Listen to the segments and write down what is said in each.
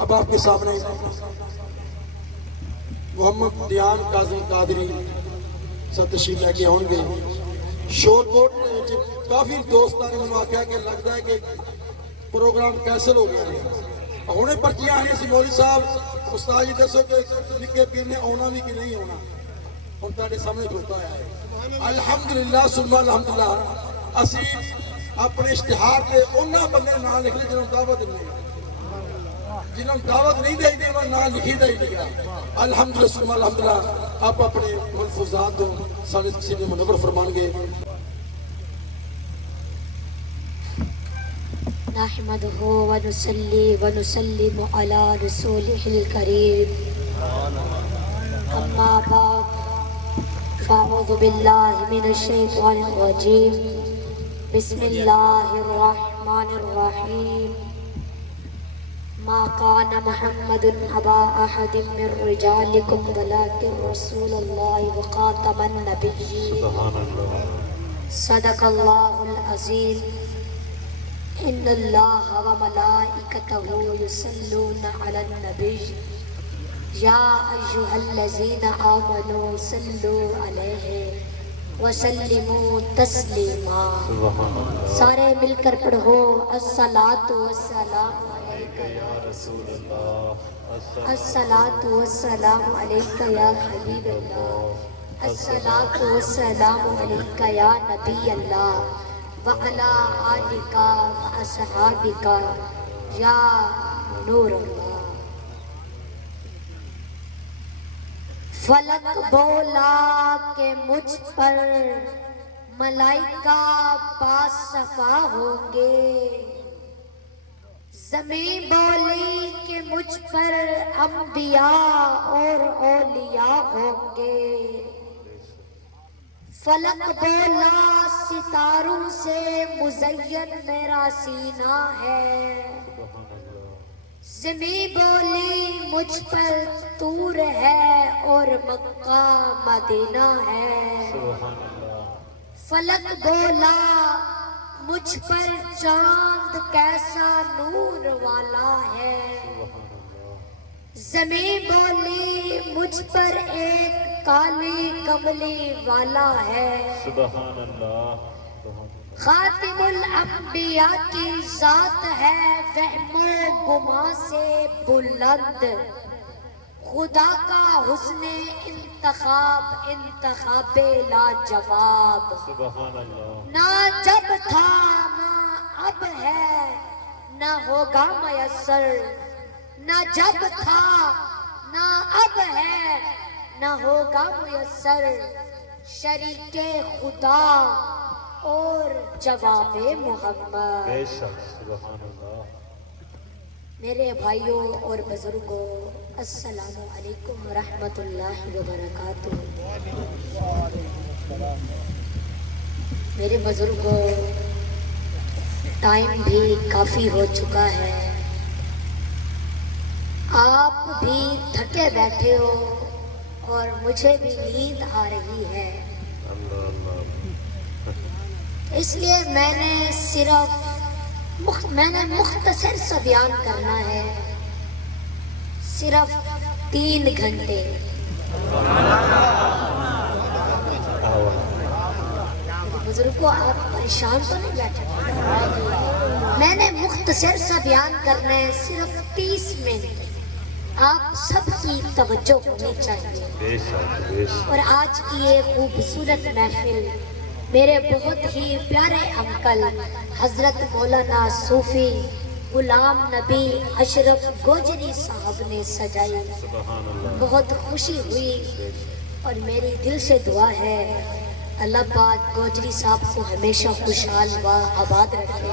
اب آپ کے سامنے محمد دیان کاظم قادری تشریف لے کے آؤ گے. شور کوٹ کافی دوستان نے مجھے آخیا کہ لگتا ہے کہ پروگرام کینسل ہو گیا ہے. ہوں پرچیاں آنی سی مولوی صاحب استاد جی دسو کہ نکے پیر نے آنا بھی کہ نہیں آنا. ہوں تھوڑے سامنے کھلوتا ہے. الحمدللہ ثم الحمدللہ اسی اپنے اشتہار سے انہوں بندے نام لکھ لے جنہوں دعوت نہیں جنہوں دعوت نہیں دے دی وہ نام لکھی دا ہی لکھا. الحمدللہ ثم الحمدللہ آپ اپنے ملفوظات دو سارے سینے منور فرمان گے. نحمده ونصلي ونسلم على رسوله الكريم اما بعد فاعوذ بالله من الشيطان الرجيم بسم الله الرحمن الرحيم ما كان محمد أبا أحد من رجالكم ولكن رسول الله وخاتم النبيين صدق الله العظيم. إن الله وملائكته يصلون على النبي يا أيها الذين آمنوا صلوا عليه وسلموا تسلیما. سارے مل کر پڑھو الصلاۃ والسلام علیکہ یا رسول اللہ، الصلاۃ والسلام علیکہ یا حبیب اللہ، الصلاۃ والسلام علیکہ یا نبی اللہ وعلی آلک واصحابک یا نور اللہ. فلک بولا کہ مجھ پر ملائکہ باصفا ہوں گے، زمین بولی کہ مجھ پر انبیاء اور اولیاء ہوں گے. فلک بولا ستاروں سے مزین میرا سینہ ہے، زمین بولی مجھ پر طور ہے اور مکہ مدینہ ہے. فلک بولا مجھ پر چاند کیسا نور والا ہے، زمین بولی مجھ پر ایک کالی کملی والا ہے. سبحان اللہ. خاتم الانبیاء کی ذات ہے وہم و گما سے بلند، خدا کا حسن انتخاب انتخاب لاجواب. سبحان اللہ. نہ جب تھا نہ اب ہے نہ ہوگا میسر، نہ جب تھا نہ اب ہے نہ ہوگا میسر، شریک خدا اور جواب محمد. بے شک. سبحان اللہ. میرے بھائیوں اور بزرگوں السلام علیکم ورحمۃ اللہ وبرکاتہ. میرے بزرگوں ٹائم بھی کافی ہو چکا ہے، آپ بھی تھکے بیٹھے ہو اور مجھے بھی نیند آ رہی ہے، اس لیے میں نے مختصر سا بیان کرنا ہے، صرف 3 گھنٹے. بزرگوں آپ پریشان تو نہیں بیٹھے؟ میں نے مختصر سا بیان کرنا ہے، صرف 30 منٹ. آپ سب کی توجہ ہونی چاہیے. اور آج کی یہ خوبصورت محفل میرے بہت ہی پیارے انکل حضرت مولانا صوفی غلام نبی اشرف گوجری صاحب نے سجائی. بہت خوشی ہوئی اور میری دل سے دعا ہے اللہ پاک گوجری صاحب کو ہمیشہ خوشحال و آباد رکھے،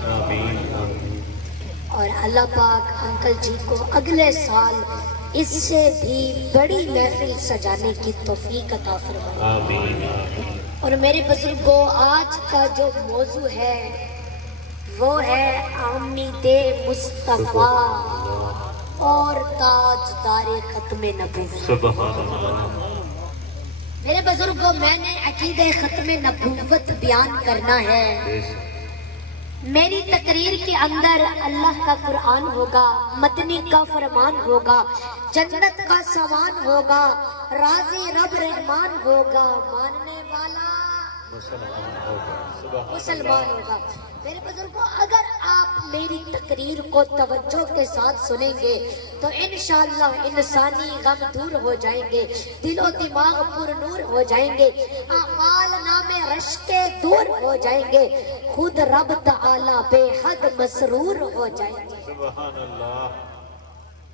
اور اللہ پاک انکل جی کو اگلے سال اس سے بھی بڑی محفل سجانے کی توفیق عطا فرمائے. اور میرے بزرگوں آج کا جو موضوع ہے وہ ہے آمد مصطفیٰ اور تاجدار ختم نبوت. میرے بزرگوں میں نے عقیدہ ختم نبوت بیان کرنا ہے. میری تقریر کے اندر اللہ کا قرآن ہوگا، مدنی کا فرمان ہوگا، جنت کا سامان ہوگا، راضی رب رحمان ہوگا، ماننے والا مسلمان ہوگا سبحان مسلمان ہوگا۔ میرے بزرگوں، اگر آپ میری تقریر کو توجہ کے ساتھ سنیں گے تو انشاءاللہ انسانی غم دور ہو جائیں گے، دل و دماغ پر نور ہو جائیں گے، اعمال نامے رشتے دور ہو جائیں گے، خود رب تعالی بے حد مسرور ہو جائیں گے۔ سبحان اللہ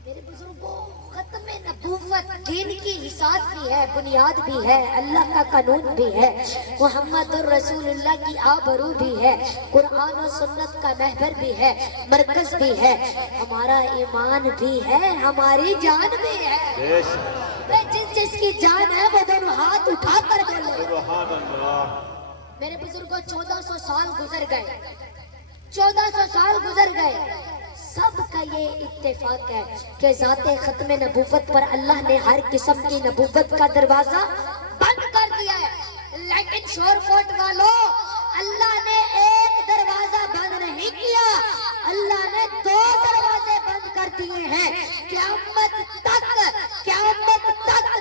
میرے بزرگوں، ختم نبوت دین کی حساس بھی ہے، بنیاد بھی ہے، اللہ کا قانون بھی ہے، محمد الرسول اللہ کی آبرو بھی ہے، قرآن و سنت کا محور بھی ہے، مرکز بھی ہے، ہمارا ایمان بھی ہے، ہماری جان بھی ہے۔ بے شک جس جس کی جان ہے وہ دونوں ہاتھ اٹھا کر بولے سبحان اللہ میرے بزرگوں، 1400 سال گزر گئے، 1400 سال گزر گئے، سب کا یہ اتفاق ہے کہ ذات ختم نبوت پر اللہ نے ہر قسم کی نبوت کا دروازہ بند کر دیا ہے، لیکن شور کوٹ والوں، اللہ نے ایک دروازہ بند نہیں کیا، اللہ نے 2 دروازے بند کر دیے ہیں۔ قیامت تک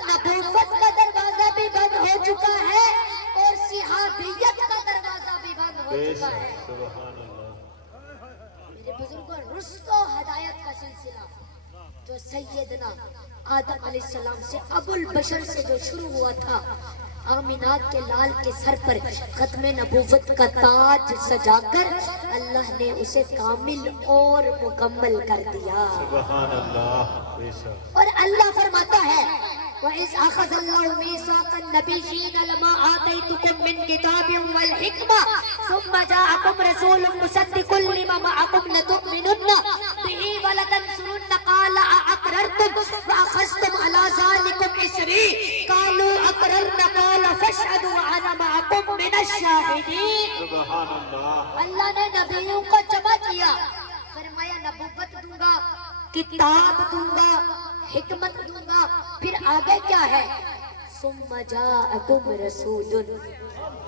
نبوت کا دروازہ بھی بند ہو چکا ہے اور صحابیت کا دروازہ بھی بند ہو بے چکا شک ہے۔ سبحان اللہ میرے بزرگوں، رشت و ہدایت کا سلسلہ جو سیدنا آدم علیہ السلام سے ابو البشر سے جو شروع ہوا تھا، آمینہ کے لال کے سر پر ختم نبوت کا تاج سجا کر اللہ نے اسے کامل اور مکمل کر دیا۔ سبحان اللہ بے شک اور اللہ فرماتا ہے وَإِذْ أَخَذَ اللَّهُ مِيثَاقَ النَّبِيِّينَ لَمَا آتَيْتُكُم مِّن كِتَابٍ وَالْحِكْمَةٍ ثُمَّ جَاءَكُمْ رَسُولٌ مُّصَدِّقٌ لِّمَا مَعَكُمْ لَتُؤْمِنُنَّ بِهِ وَلَتَنصُرُنَّهُ قَالَ أَأَقْرَرْتُمْ وَأَخَذْتُمْ عَلَىٰ ذَٰلِكُمْ إِصْرِي قَالُوا أَقْرَرْنَا قَالَ فَاشْهَدُوا وَأَنَا مَعَكُمْ مِنَ الشَّاهِدِينَ۔ سبحان اللہ اللہ نے نبیوں کو جمع کیا، فرمایا نبوت دوں گا، کتاب دوں گا، حکمت دوں گا، پھر آگے کیا ہے؟ ثم جاءکم رسول،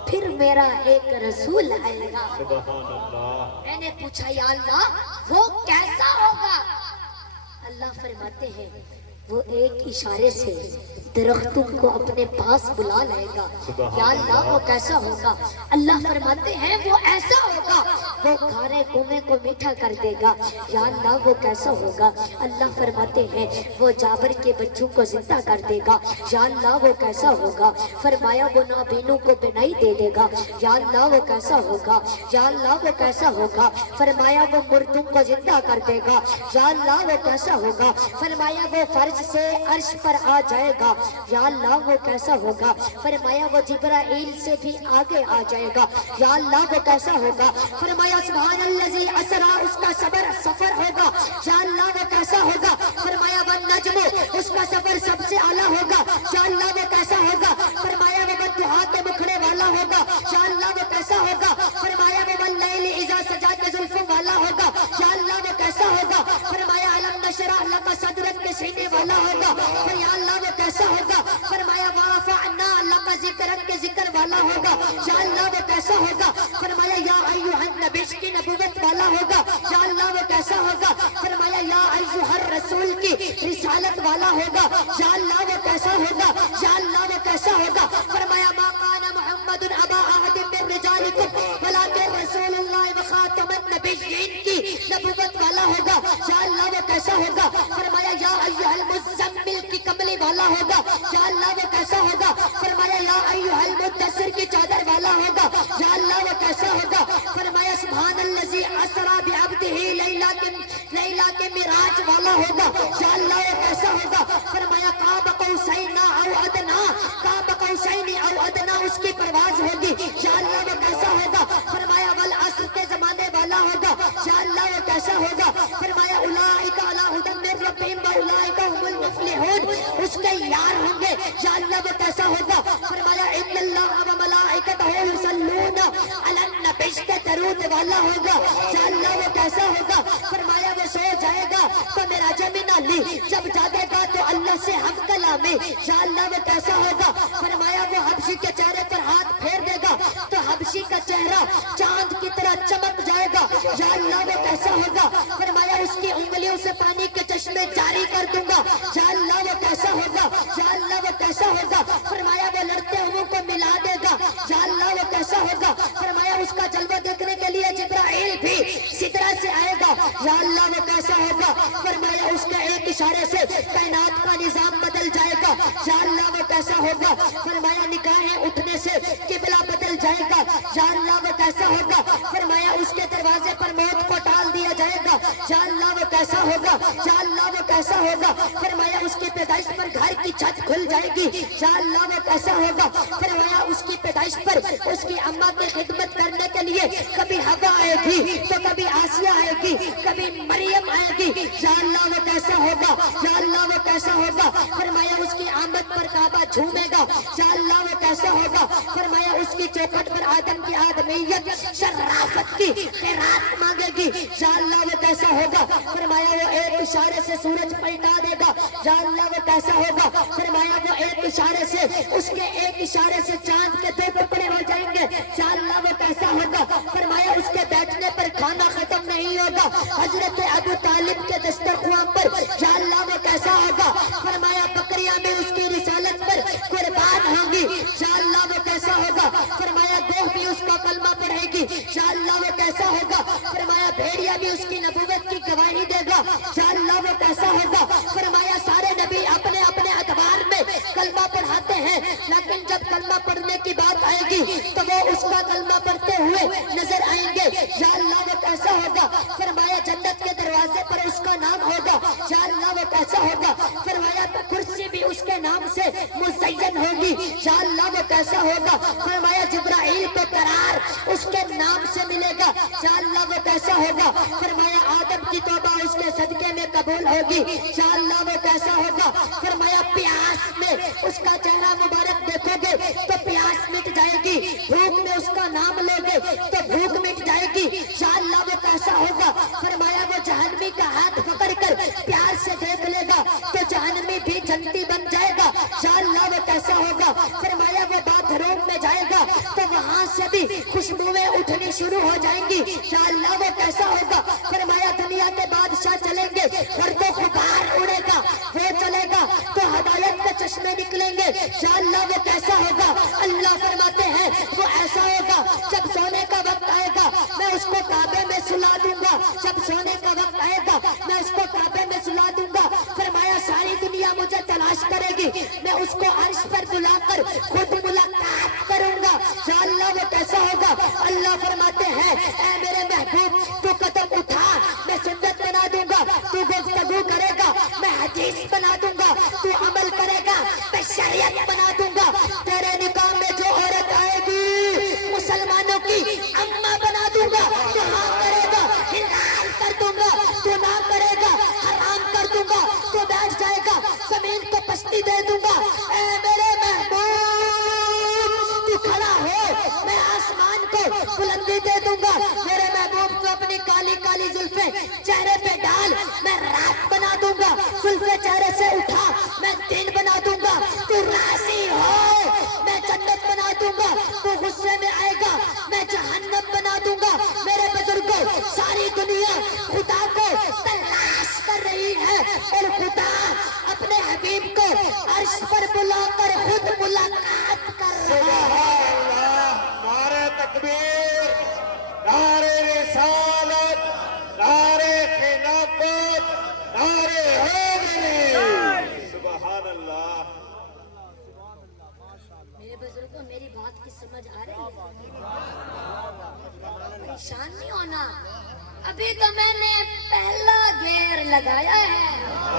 پھر میرا ایک رسول آئے گا۔ سبحان اللہ میں نے پوچھا یا اللہ وہ کیسا ہوگا؟ اللہ فرماتے ہیں وہ ایک اشارے سے درختوں کو اپنے پاس بلا لائے گا۔ یا اللہ وہ کیسا ہوگا؟ اللہ فرماتے ہیں وہ ایسا ہوگا وہ کھارے کنویں کو میٹھا کر دے گا۔ یا اللہ وہ کیسا ہوگا؟ اللہ فرماتے ہیں وہ جابر کے بچوں کو زندہ کر دے گا۔ یا اللہ وہ کیسا ہوگا؟ فرمایا وہ نابینوں کو بینائی دے دے گا۔ یا اللہ وہ کیسا ہوگا؟ یا اللہ وہ کیسا ہوگا؟ فرمایا وہ مردوں کو زندہ کر دے گا۔ یا اللہ وہ کیسا ہوگا؟ فرمایا وہ فرض سے عرش پر آ جائے گا۔ یا اللہ وہ کیسا ہوگا؟ فرمایا وہ جبرائیل سے بھی آگے آ جائے گا۔ یا اللہ وہ کیسا ہوگا؟ فرمایا سبحان الذی اسرا، اس کا سفر ہوگا۔ یا اللہ وہ کیسا ہوگا؟ فرمایا والنجم، اس کا سفر سب سے اعلیٰ ہوگا۔ یا اللہ وہ کیسا ہوگا؟ فرمایا وہ والضحیٰ کے مکھڑے والا ہوگا۔ یا اللہ وہ کیسا ہوگا؟ فرمایا وہ واللیل اذا سجا کے زلفوں والا ہوگا۔ یا اللہ وہ کیسا ہوگا؟ فرمایا علم نشرح لک صدرک کے سینے والا ہوگا۔ یا اللہ وہ کیسا ہوگا؟ فرمایا ورفعنا لک ذکرک کے ذکر والا ہوگا۔ یا اللہ وہ کیسا ہوگا؟ فرمایا یا ایھا النبی کی نبوت والا ہوگا۔ یا اللہ وہ کیسا ہوگا؟ فرمایا یا ایھا الرسول کی رسالت والا ہوگا۔ یا اللہ وہ کیسا ہوگا؟ یا اللہ وہ کیسا ہوگا؟ فرمایا ما کان محمد ابا احد من رجالکم ولکن رسول اللہ وخاتم النبیین کی نبوت والا ہوگا۔ یا اللہ وہ کیسا ہوگا؟ فرمایا یا ایھا المزمل کی کملی والا ہوگا۔ یا اللہ وہ کیسا ہوگا؟ فرمایا یا ایھا المدثر کی چادر والا ہوگا۔ یا اللہ وہ کیسا ہوگا؟ فرمایا سبحان الذی اسری بعبدہ لیلا کے معراج والا ہوگا۔ یا اللہ وہ کیسا ہوگا؟ فرمایا قاب قوسین او ادنا، قاب قوسین او ادنا اس کی پرواز ہوگی۔ یا اللہ وہ کیسا ہوگا؟ فرمایا والعصر کے زمانے والا ہوگا۔ یا اللہ وہ کیسا ہوگا؟ فرمایا اولئک علی ھدی من ربہم واولئک هم المفلحون، اس کے یار ہوں گے۔ یا اللہ وہ کیسا ہوگا؟ فرمایا ان اللہ و ملائکتہ یصلون علی النبی کے درود والا ہوگا۔ یا اللہ وہ کیسا ہوگا؟ فرمایا وہ سو جائے گا تو میرا جمینہ لی، جب جاگے گا تو اللہ سے ہم کلامی۔ یا اللہ وہ کیسا ہوگا؟ فرمایا وہ حبشی کے چہرے پر ہاتھ پھیر دے گا تو حبشی کا چہرہ چاند کی طرح چمک جائے گا۔ کر دوں گا. یا اللہ وہ کیسا ہوگا, یا اللہ وہ کیسا ہوگا. فرمایا وہ لڑتے ہوئے کو ملا دے گا. یا اللہ وہ کیسا ہوگا. فرمایا اس کا جلوہ دیکھنے کے لیے جبرائیل بھی سدرہ سے آئے گا. یا اللہ وہ کیسا ہوگا. فرمایا اس کے ایک اشارے سے کائنات کا نظام بدل جائے گا. یا اللہ وہ کیسا ہوگا. فرمایا نگاہیں اٹھنے سے قبلہ بدل جائے گا. یا اللہ وہ کیسا ہوگا. فرمایا اس کے دروازے پر موت کو ڈال دیا جائے گا. یا اللہ وہ کیسا ہوگا. یا اللہ وہ کیسا ہوگا. فرمایا اس کی پیدائش پر گھر کی چھت کھل جائے گی. یا اللہ وہ کیسا ہوگا. فرمایا اس کی پیدائش پر اس کی اماں کی خدمت کرنے کے لیے کبھی حوا آئے گی تو کبھی آسیہ آئے گی, کبھی مریم آئے گی. یا اللہ وہ کیسا ہوگا. یا اللہ وہ کیسا ہوگا. فرمایا اس کی آمد پر کعبہ جھومے گا. یا اللہ وہ کیسا ہوگا. فرمایا اس کی چوکھٹ پر آدم کی آدمیت شرافت کی خیرات مانگے گی. یا اللہ وہ کیسا ہوگا. فرمایا وہ ایک اشارے سے سورج پلٹا دے گا. یا اللہ وہ کیسا ہوگا. فرمایا وہ ایک اشارے سے اس کے ایک اشارے سے چاند کے 2 ٹکڑے ہو جائیں گے. یا اللہ وہ کیسا ہوگا. فرمایا اس کے بیٹھنے پر کھانا ختم نہیں ہوگا. حضرت ابو طالب کے دسترخوان پر. یا اللہ وہ کیسا ہوگا. فرمایا بکریاں بھی اس کی رسالت پر قربان ہوں گی. یا اللہ وہ کیسا ہوگا. فرمایا گوہ بھی اس کا کلمہ پڑھے گی. یا اللہ وہ کیسا ہوگا. فرمایا بھیڑیا بھی اس کی نبوت کی گواہی دے گا. یا اللہ وہ کیسا ہوگا. فرمایا سارے نبی اپنے اپنے ادوار میں کلمہ پڑھاتے ہیں, لیکن جب کلمہ پڑھنے کی بات آئے گی تو وہ اس کا کلمہ پڑھتے ہوئے نظر آئیں گے. یا اللہ وہ کیسا ہوگا. فرمایا جنت کے دروازے پر اس کا نام ہوگا. یا اللہ وہ کیسا ہوگا. فرمایا کرسی بھی اس کے نام سے مزین ہوگی. یا اللہ وہ کیسا ہوگا. فرمایا جبرائیل کو قرار اس کے نام سے ملے گا. یا اللہ وہ کیسا ہوگا. فرمایا آدم کی توبہ اس کے صدقے میں قبول ہوگی. یا اللہ وہ کیسا ہوگا. فرمایا پیاس میں اس کا چہرہ مبارک دیکھو گے تو پیاس مٹ جائے گی. بھوک میں اس کا نام لو گے تو بھوک مٹ جائے گی. یا اللہ وہ کیسا ہوگا. فرمایا وہ جہنمی کا ہاتھ پکڑ کر پیار سے دیکھ لے گا تو جہنمی بھی جنتی بن جائے گا. یا اللہ وہ کیسا ہوگا. فرمایا وہ باتھ روم میں جائے گا تو وہاں سے بھی خوشبوئیں اٹھنی شروع ہو جائیں گی. یا اللہ وہ کیسا ہوگا. فرمایا دنیا کے بادشاہ چلیں گے اور تو غبار اڑے گا, وہ چلے گا تو ہدایت کے چشمے نکلیں گے. یا اللہ وہ کیسا ہوگا. اللہ فرماتے ہیں وہ ایسا ہوگا جب سونے کا وقت آئے گا میں اس کو کعبے میں سلا دوں گا. جب سونے کا وقت آئے گا میں اس کو کعبے میں سلا دوں گا. فرمایا ساری دنیا مجھے تلاش کرے گی, میں اس کو عرش پر بلا کر خود ملاقات کروں گا. یا اللہ وہ کیسا ہوگا. اللہ فرماتے ہیں اے میرے محبوب تو قدم اٹھا, میں سنت بنا دوں گا, تو گفتگو کرے گا میں حدیث بنا دوں گا, تو عمل کرے گا میں شریعت بنا دوں گا. تیرے نکاح میں جو عورت آئے گی مسلمانوں کی اماں بنا دوں گا. تو ہاں کرے گا حلال کر دوں گا, تو نہ کرے گا حرام کر دوں گا. تو بیٹھ جائے گا زمین کو پستی دے دوں گا. اے میرے محبوب تو کھڑا ہو, میں آسمان کو بلندی دے دوں گا. میرے محبوب کو اپنی کالی کالی زلفیں چہرے پہ ڈال, میں رات بنا دوں گا. زلفیں چہرے سے اٹھا, میں دن بنا دوں گا. تو راضی ہو, میں جنت بنا دوں گا. تو غصے میں آئے گا, میں جہنم بنا دوں گا. میرے بزرگوں ساری دنیا خدا کو تلاش کر رہی ہے اور خدا اپنے حبیب کو عرش پر بلا کر خود ملاقات کر رہا ہے. نعرہ تکبیر, نعرہ رسالت, نعرہ خلافت, نعرہ حیدری. سبحان اللہ. میرے بزرگوں میری بات کی سمجھ آ رہی ہے. پریشان نہیں ہونا, ابھی تو میں نے پہلا گیئر لگایا ہے.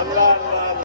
اللہ اللہ